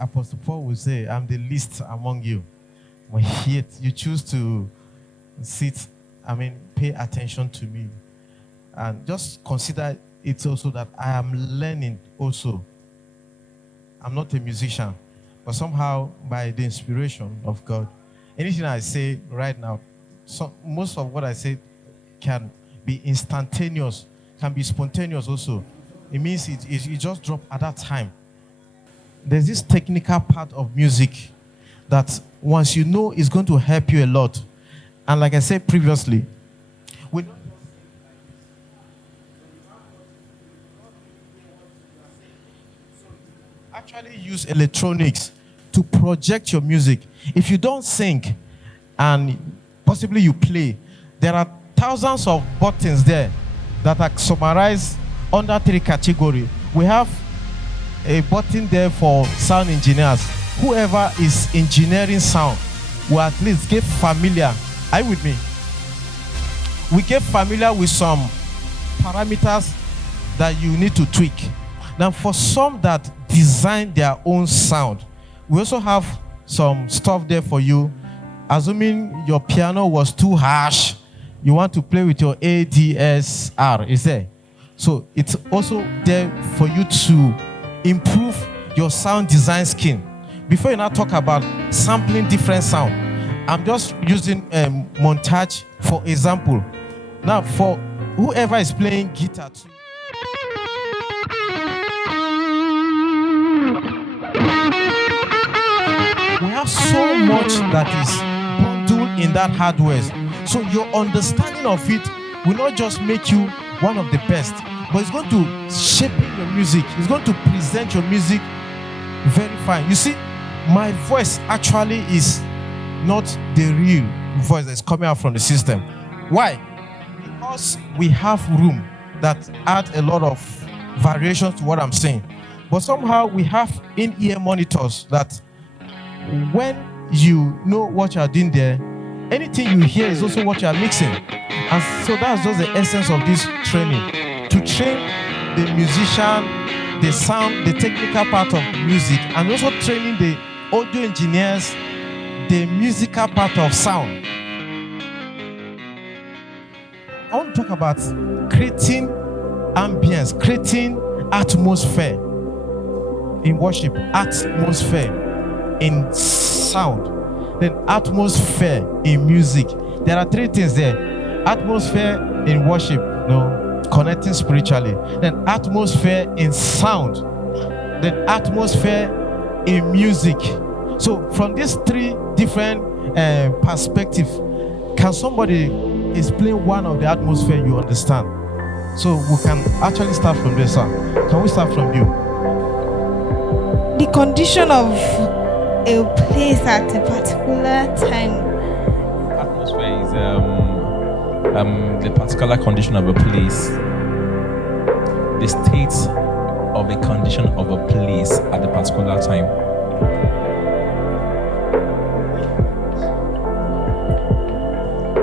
Apostle Paul would say, I'm the least among you. But yet you choose to pay attention to me. And just consider it also that I am learning also. I'm not a musician, but somehow by the inspiration of God, anything I say right now, most of what I say can be instantaneous, can be spontaneous also. It means it just dropped at that time. There's this technical part of music that once you know is going to help you a lot. And like I said previously, we actually use electronics to project your music. If you don't sing and possibly you play, there are thousands of buttons there that are summarized under 3 categories. We have a button there for sound engineers. Whoever is engineering sound will at least get familiar. Are you with me? We get familiar with some parameters that you need to tweak. Now, for some that design their own sound, we also have some stuff there for you. Assuming your piano was too harsh, you want to play with your ADSR, is there? So it's also there for you to improve your sound design skill. Before you now talk about sampling different sound, I'm just using montage for example. Now, for whoever is playing guitar too, we have so much that is bundled in that hardware. So your understanding of it will not just make you one of the best, but it's going to shape your music. It's going to present your music very fine. You see, my voice actually is not the real voice that's coming out from the system. Why? Because we have room that add a lot of variations to what I'm saying. But somehow we have in-ear monitors that when you know what you're doing there, anything you hear is also what you're mixing. And so that's just the essence of this training. To train the musician, the sound, the technical part of music, and also training the audio engineers, the musical part of sound. I want to talk about creating ambience, creating atmosphere in worship, atmosphere in sound, then atmosphere in music. There are 3 things there. Atmosphere in worship, connecting spiritually. Then atmosphere in sound. Then atmosphere in music. So from these 3 different perspectives, can somebody explain one of the atmosphere you understand? So we can actually start from there, sir. Can we start from you? The condition of a place at a particular time. Atmosphere is the particular condition of a place, the state of a condition of a place at a particular time.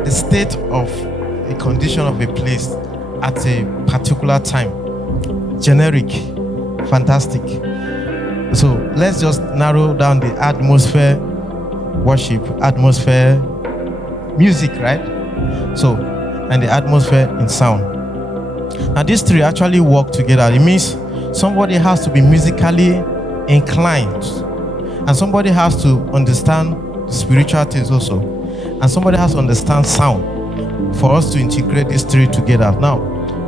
The state of a condition of a place at a particular time. Generic. Fantastic. So let's just narrow down the atmosphere, worship, atmosphere, music, right? So, and the atmosphere in sound. Now these 3 actually work together. It means somebody has to be musically inclined, and somebody has to understand spiritual things also, and somebody has to understand sound for us to integrate these 3 together. Now,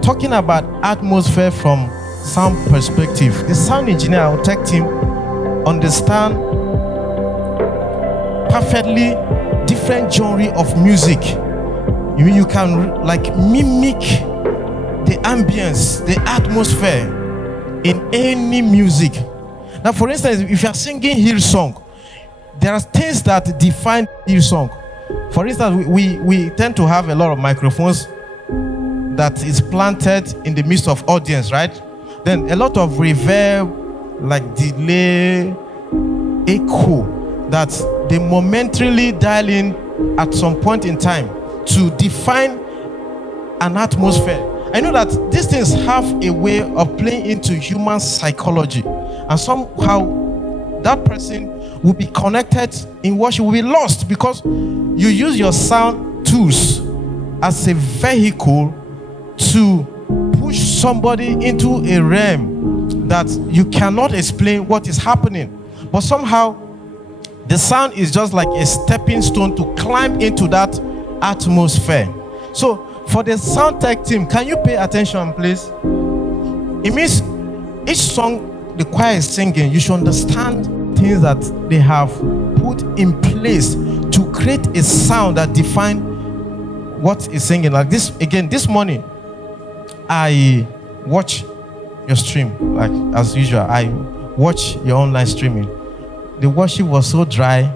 talking about atmosphere from sound perspective, the sound engineer or tech team understand perfectly different genre of music. You mean you can like mimic the ambience, the atmosphere in any music. Now, for instance, if you are singing Hillsong, there are things that define Hillsong. For instance, we tend to have a lot of microphones that is planted in the midst of audience, right? Then a lot of reverb, like delay, echo, that they momentarily dial in at some point in time to define an atmosphere. I know that these things have a way of playing into human psychology, and somehow that person will be connected in worship, will be lost because you use your sound tools as a vehicle to push somebody into a realm that you cannot explain what is happening. But somehow, the sound is just like a stepping stone to climb into that atmosphere. So, for the sound tech team, can you pay attention, please? It means each song the choir is singing, you should understand things that they have put in place to create a sound that define what is singing. Like this, again, this morning, I watch your stream, like as usual. I watch your online streaming. The worship was so dry.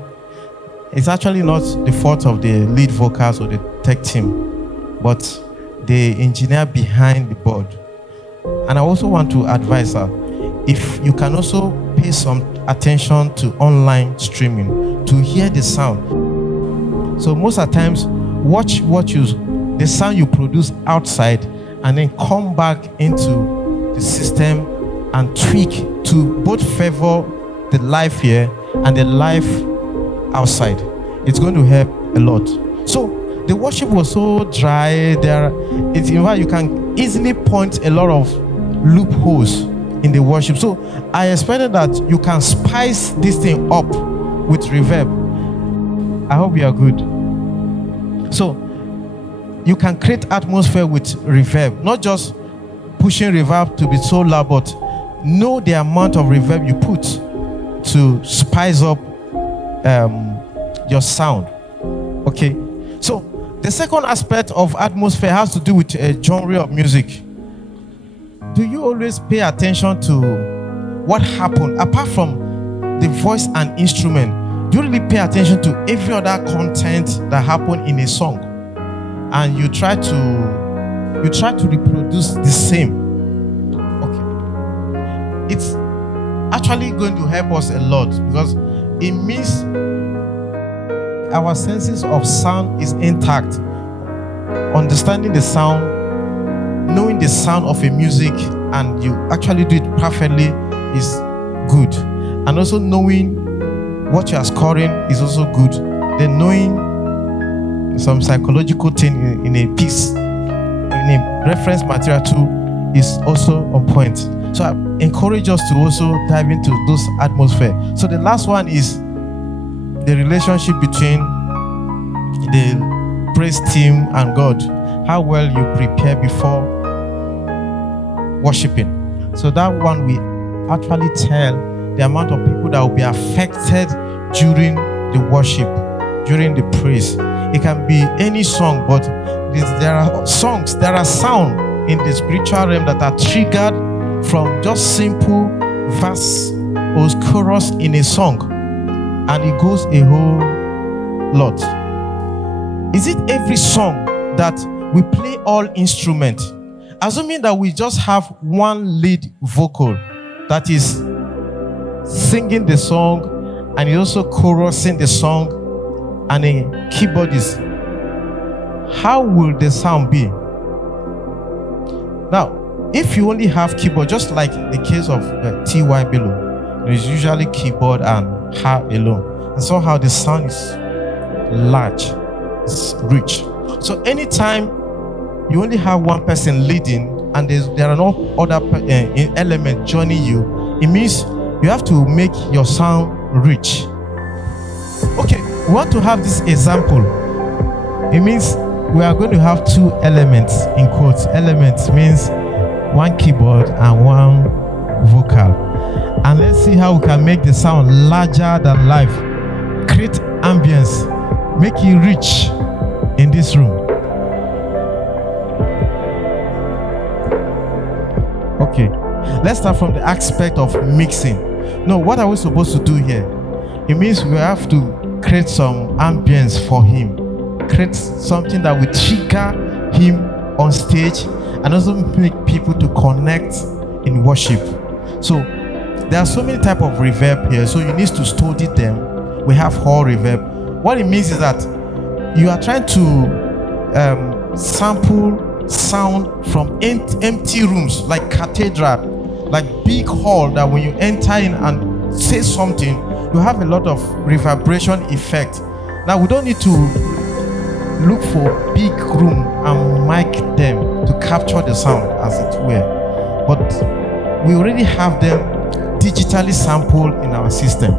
It's actually not the fault of the lead vocals or the tech team, but the engineer behind the board. And I also want to advise her, if you can also pay some attention to online streaming to hear the sound. So most of the times, watch the sound you produce outside and then come back into the system and tweak to both favor the life here and the life outside. It's going to help a lot. So the worship was so dry. In fact, you can easily point a lot of loopholes in the worship. So I expected that you can spice this thing up with reverb. I hope you are good. So you can create atmosphere with reverb, not just pushing reverb to be so loud, but know the amount of reverb you put to spice up your sound. Okay, so the second aspect of atmosphere has to do with a genre of music. Do you always pay attention to what happened apart from the voice and instrument? Do you really pay attention to every other content that happened in a song, and you try to reproduce the same? Okay, it's actually going to help us a lot because it means our senses of sound is intact. Understanding the sound, knowing the sound of a music, and you actually do it perfectly is good. And also knowing what you are scoring is also good. Then knowing some psychological thing in a piece, in a reference material too, is also on point. So I encourage us to also dive into those atmosphere. So the last one is the relationship between the praise team and God. How well you prepare before worshiping. So that one we actually tell the amount of people that will be affected during the worship, during the praise. It can be any song, but there are songs, there are sound in the spiritual realm that are triggered from just simple verse or chorus in a song, and it goes a whole lot. Is it every song that we play all instruments? Assuming that we just have one lead vocal that is singing the song and is also chorusing the song and a keyboardist, how will the sound be? Now, if you only have keyboard, just like the case of T.Y. Bello, there is usually keyboard and harp alone, and somehow the sound is large, it's rich. So anytime you only have one person leading and there are no other element joining you, it means you have to make your sound rich. Okay, we want to have this example. It means we are going to have two elements, in quotes. Elements means one keyboard and one vocal. And let's see how we can make the sound larger than life. Create ambience. Make it rich in this room. Okay, let's start from the aspect of mixing. No, what are we supposed to do here? It means we have to create some ambience for him. Create something that will trigger him on stage and also make people to connect in worship. So there are so many types of reverb here, so you need to study them. We have hall reverb. What it means is that you are trying to sample sound from empty rooms, like cathedral, like big hall that when you enter in and say something, you have a lot of reverberation effect. Now we don't need to look for big room and mic them to capture the sound, as it were. But we already have them digitally sampled in our system.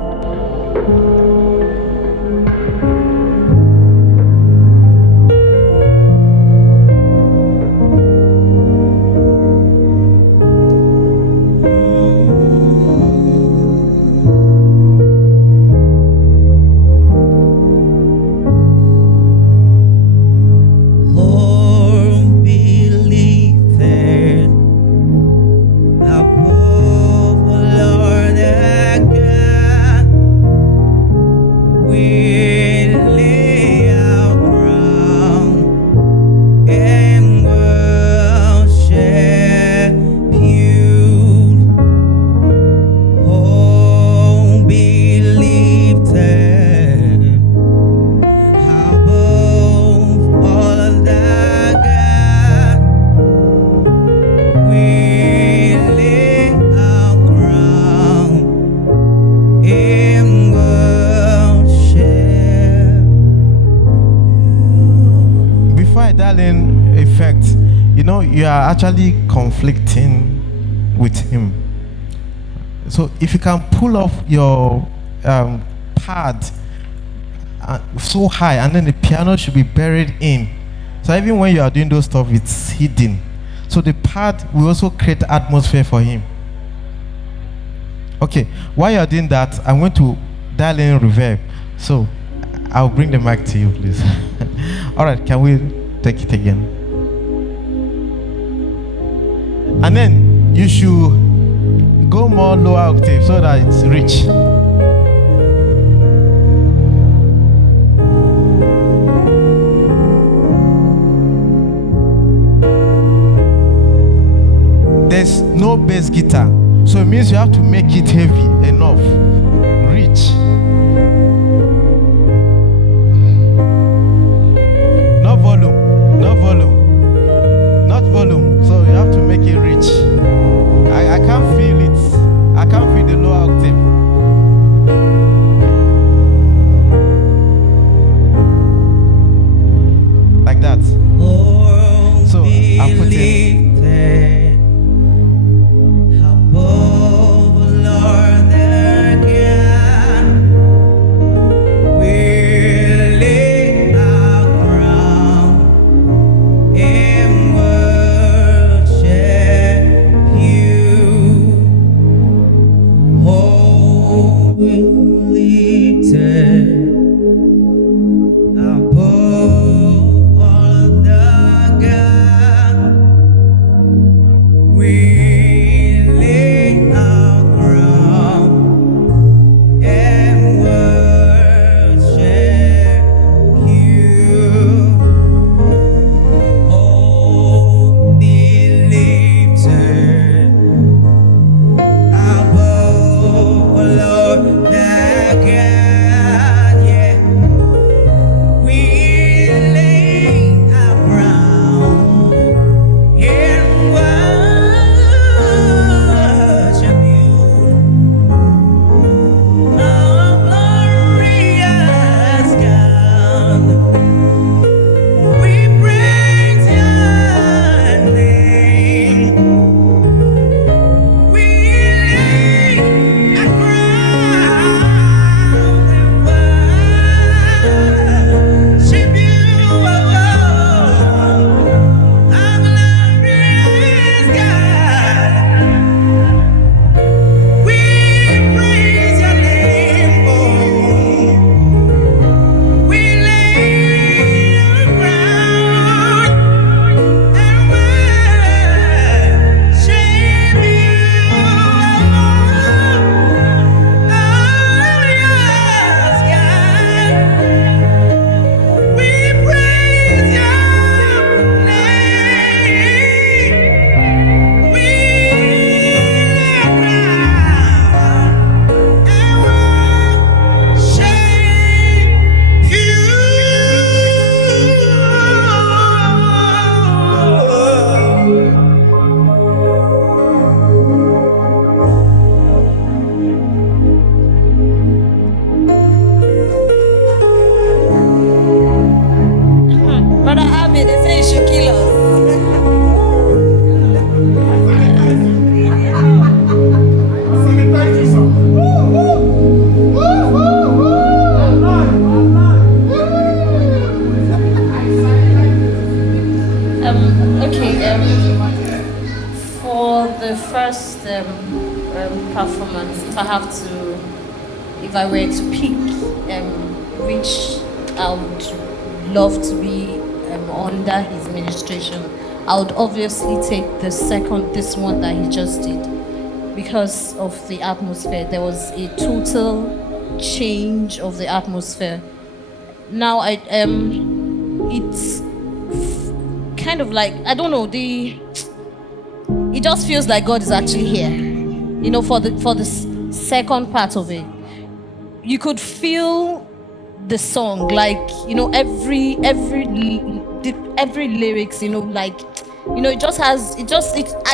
Effect, you are actually conflicting with him. So if you can pull off your pad so high, and then the piano should be buried in, so even when you are doing those stuff, it's hidden. So the pad will also create atmosphere for him. Okay, while you are doing that, I'm going to dial in reverb. So I'll bring the mic to you, please. All right, can we take it again? And then you should go more lower octave so that it's rich. There's no bass guitar, so it means you have to make it heavy enough, rich. No volume, no volume, not volume. So you have to make it rich. I can't feel it. I can't feel the lower octave. Like that. So I'm putting. That have to, if I were to pick which I would love to be under his administration, I would obviously take this one that he just did, because of the atmosphere. There was a total change of the atmosphere. Now it's kind of like, I don't know, it just feels like God is actually here. You know, for the second part of it, you could feel the song, like, you know, every lyrics, you know, like, you know, it I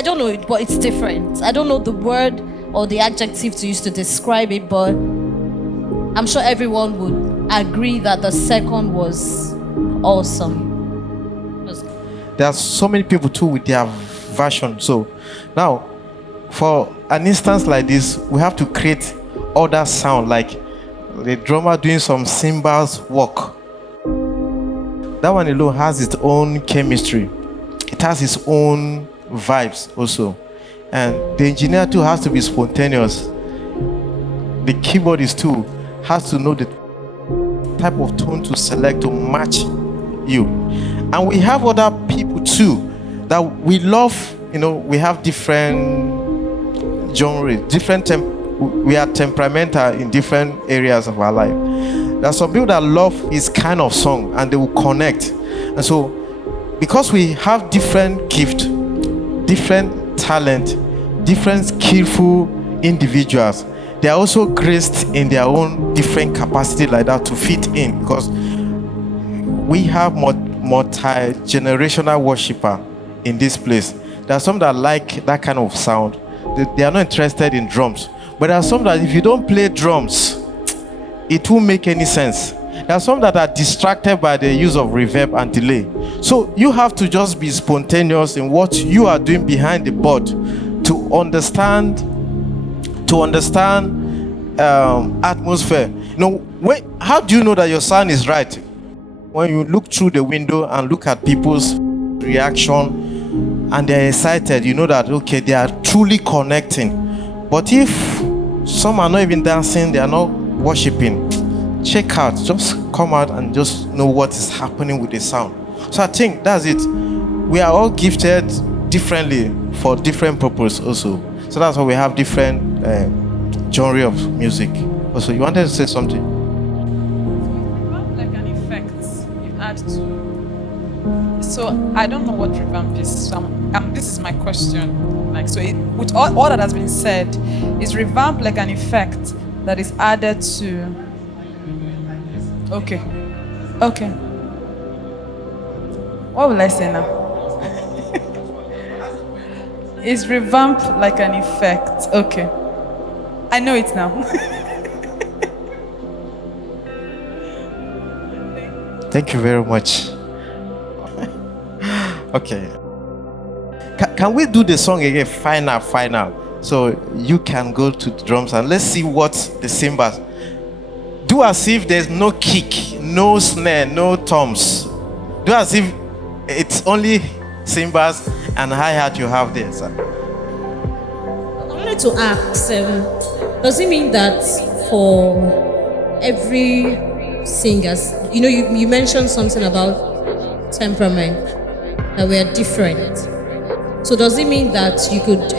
don't know it, but it's different. I don't know the word or the adjective to use to describe it, but I'm sure everyone would agree that the second was awesome. There are so many people too with their version. So now, for an instance like this, we have to create other sound, like the drummer doing some cymbals work. That one alone has its own chemistry. It has its own vibes also. And the engineer too has to be spontaneous. The keyboardist too has to know the type of tone to select to match you. And we have other people too that we love. You know, we have different genres, we are temperamental in different areas of our life. There are some people that love his kind of song and they will connect. And so, because we have different gift, different talent, different skillful individuals, they are also graced in their own different capacity like that to fit in, because we have multi-generational worshiper in this place. There are some that like that kind of sound. They are not interested in drums. But there are some that if you don't play drums, it won't make any sense. There are some that are distracted by the use of reverb and delay. So you have to just be spontaneous in what you are doing behind the board to understand atmosphere. You know, how do you know that your sound is right? When you look through the window and look at people's reaction and they're excited, you know that, okay, they are truly connecting. But if some are not even dancing, they are not worshiping, check out, just come out and just know what is happening with the sound. So I think that's it. We are all gifted differently for different purpose also. So that's why we have different genre of music. Also, you wanted to say something? Like an effect you add to. So I don't know what revamp is. So this is my question. Like, so with all that has been said, is revamp like an effect that is added to? Okay. What will I say now? Is revamp like an effect? Okay. I know it now. Thank you very much. Okay. Can we do the song again? Final. So you can go to the drums and let's see what the cymbals. Do as if there's no kick, no snare, no toms. Do as if it's only cymbals and hi-hat you have there, sir. I wanted to ask, does it mean that for every singer, you know, you mentioned something about temperament, that we are different. So does it mean that you could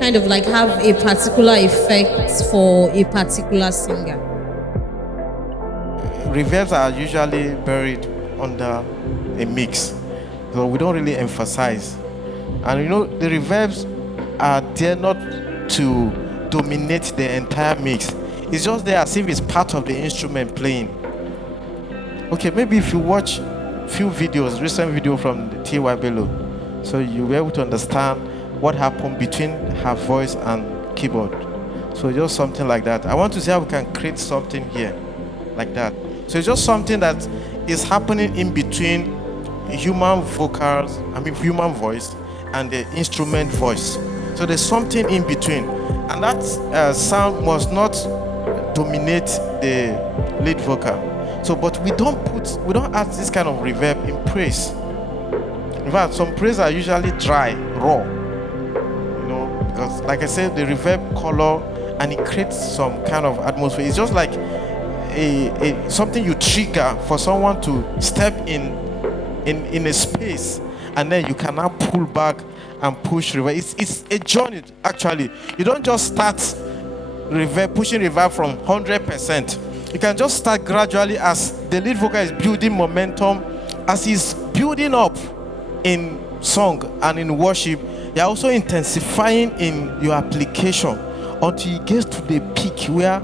kind of like have a particular effect for a particular singer? Reverbs are usually buried under a mix, so we don't really emphasize. And you know, the reverbs are there not to dominate the entire mix. It's just there as if it's part of the instrument playing. Okay, maybe if you watch few videos, recent video from the T.Y. Bello, so you'll be able to understand what happened between her voice and keyboard. So just something like that. I want to see how we can create something here like that. So it's just something that is happening in between human vocals, human voice and the instrument voice. So there's something in between, and that sound must not dominate the lead vocal. So, but we don't add this kind of reverb in praise. In fact, some praise are usually dry, raw. You know, because like I said, the reverb color and it creates some kind of atmosphere. It's just like a something you trigger for someone to step in a space, and then you can now pull back and push reverb. It's a journey actually. You don't just start reverb, pushing reverb from 100%. You can just start gradually as the lead vocal is building momentum, as he's building up in song and in worship. You're also intensifying in your application until it gets to the peak where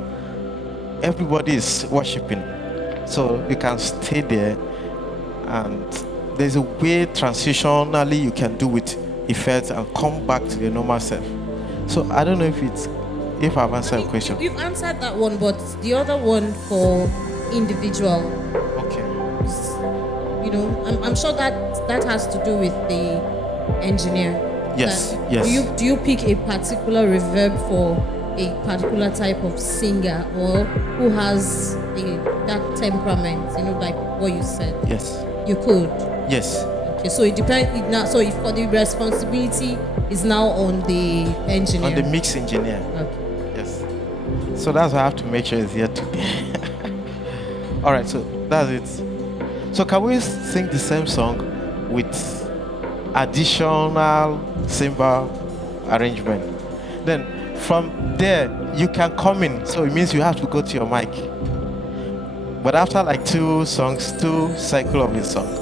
everybody is worshiping. So you can stay there, and there's a way transitionally you can do with effects and come back to the normal self. So I don't know if I've answered the question. You've answered that one, but the other one for individual, Okay. you know, I'm sure that has to do with the engineer. Yes, That- yes. Do you pick a particular reverb for a particular type of singer, or who has that temperament? You know, like what you said. Yes. You could. Yes. Okay, so it depends now. So if for the responsibility is now on the engineer. On the mix engineer. Okay. Yes. So that's why I have to make sure it's here today. All right, so that's it. So can we sing the same song with additional cymbal arrangement? Then from there you can come in. So it means you have to go to your mic. But after like 2 songs, 2 cycle of a song.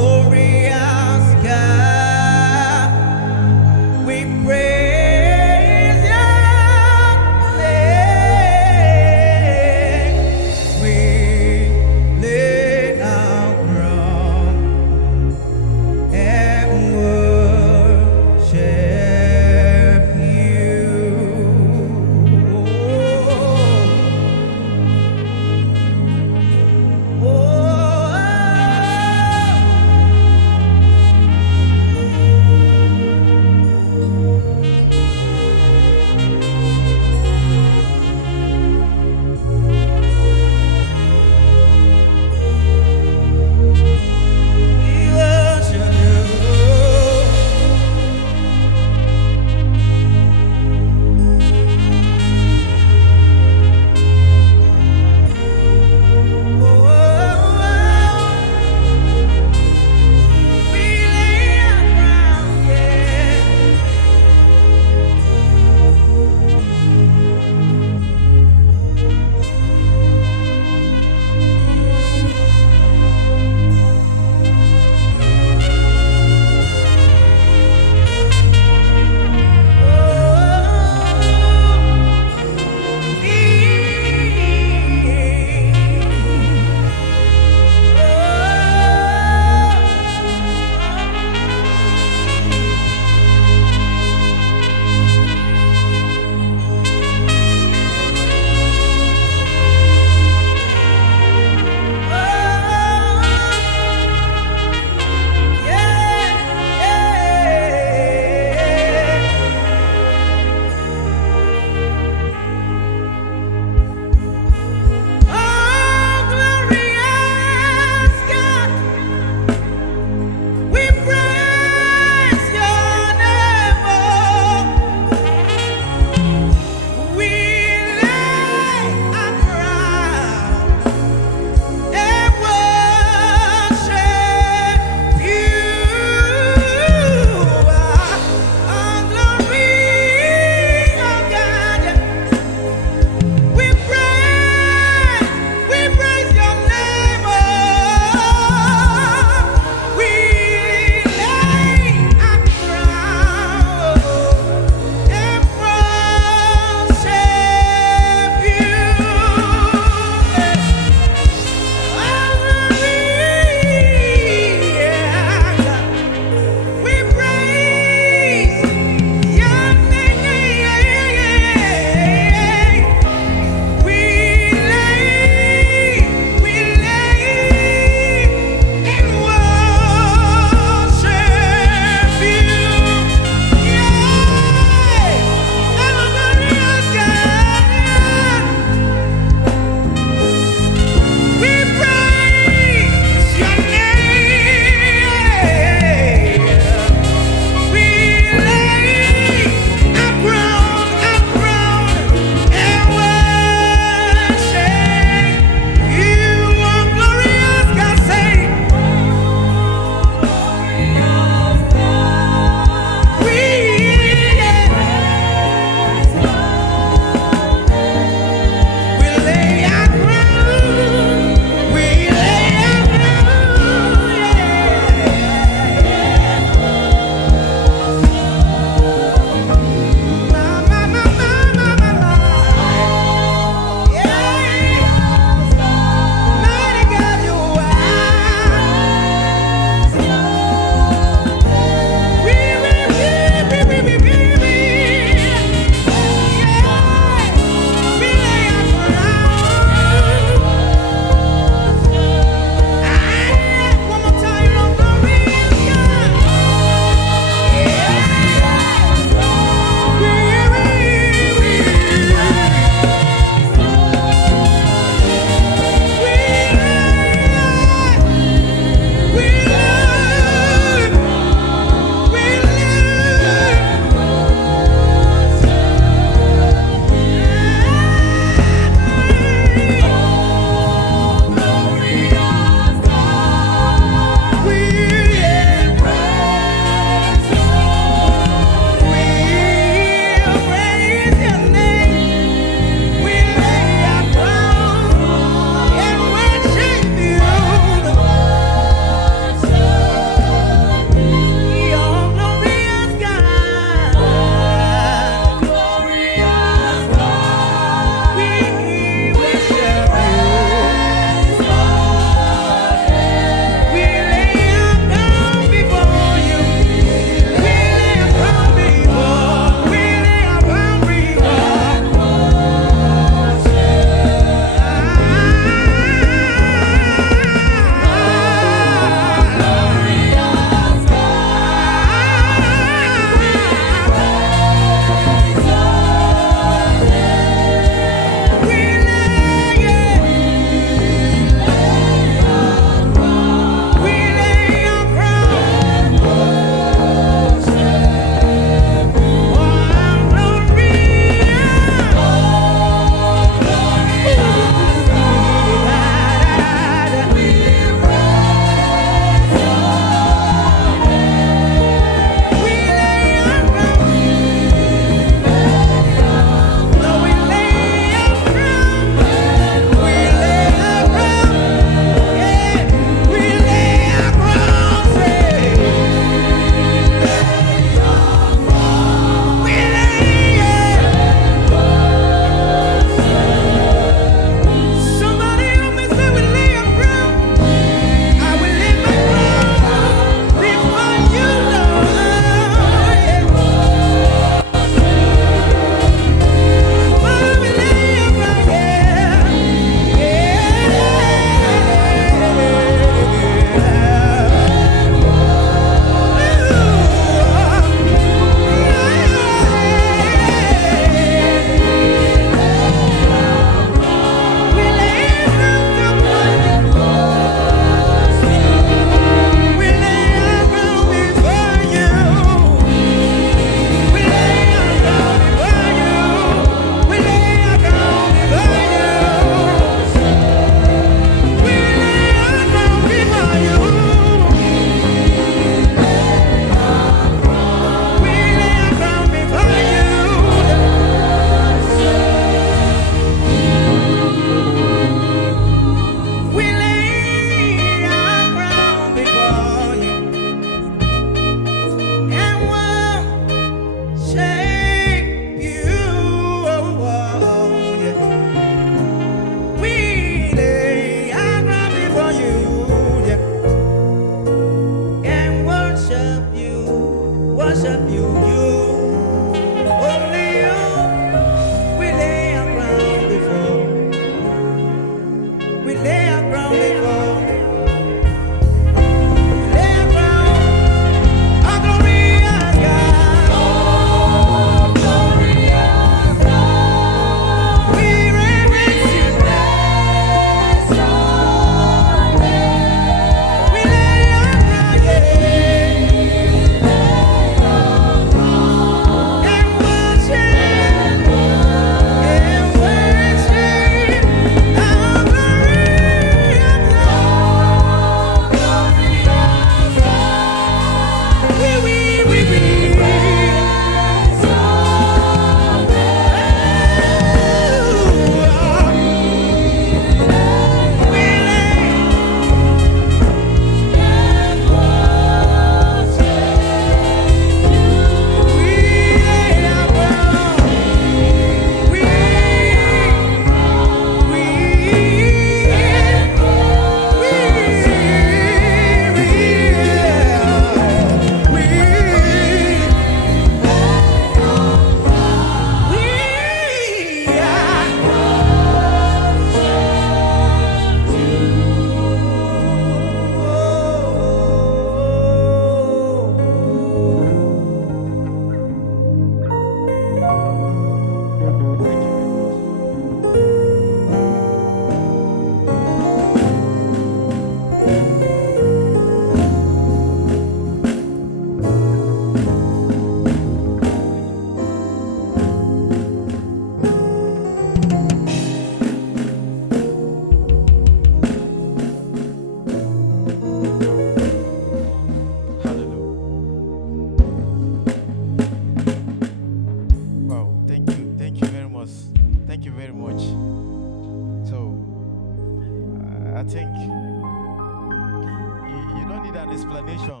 explanation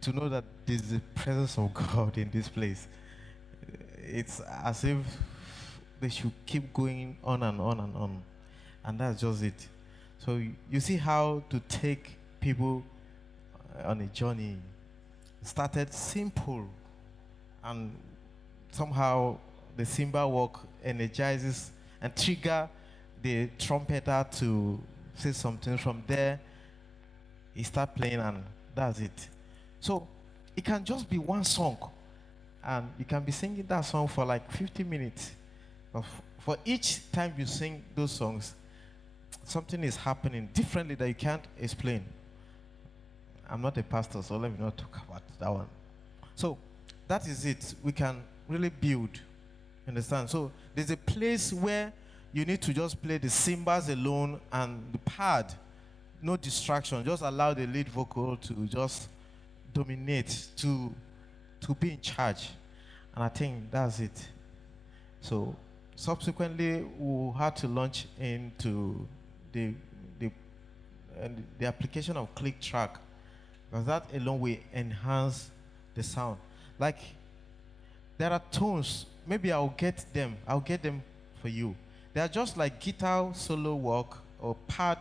to know that there's the presence of God in this place. It's as if they should keep going on and on and on. And that's just it. So you see how to take people on a journey. Started simple, and somehow the cymbal work energizes and trigger the trumpeter to say something. From there, he start playing, and that's it. So it can just be one song, and you can be singing that song for like 50 minutes. But for each time you sing those songs, something is happening differently that you can't explain. I'm not a pastor, so let me not talk about that one. So that is it. We can really build. Understand? So there's a place where you need to just play the cymbals alone and the pad, no distraction. Just allow the lead vocal to just dominate, to be in charge. And I think that's it. So subsequently, we had to launch into the application of click track, because that alone will enhance the sound. Like, there are tones, maybe I'll get them for you. They are just like guitar solo work or part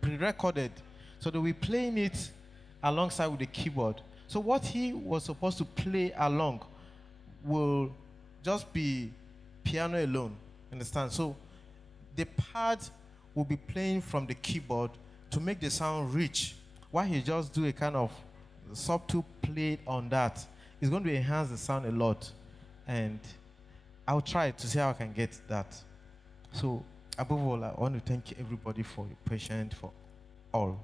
pre-recorded, so that we're playing it alongside with the keyboard. So what he was supposed to play along will just be piano alone. Understand? So the pad will be playing from the keyboard to make the sound rich, while he just do a kind of subtle play on that. It's going to enhance the sound a lot, and I'll try to see how I can get that. So above all, I want to thank everybody for your patience, for all.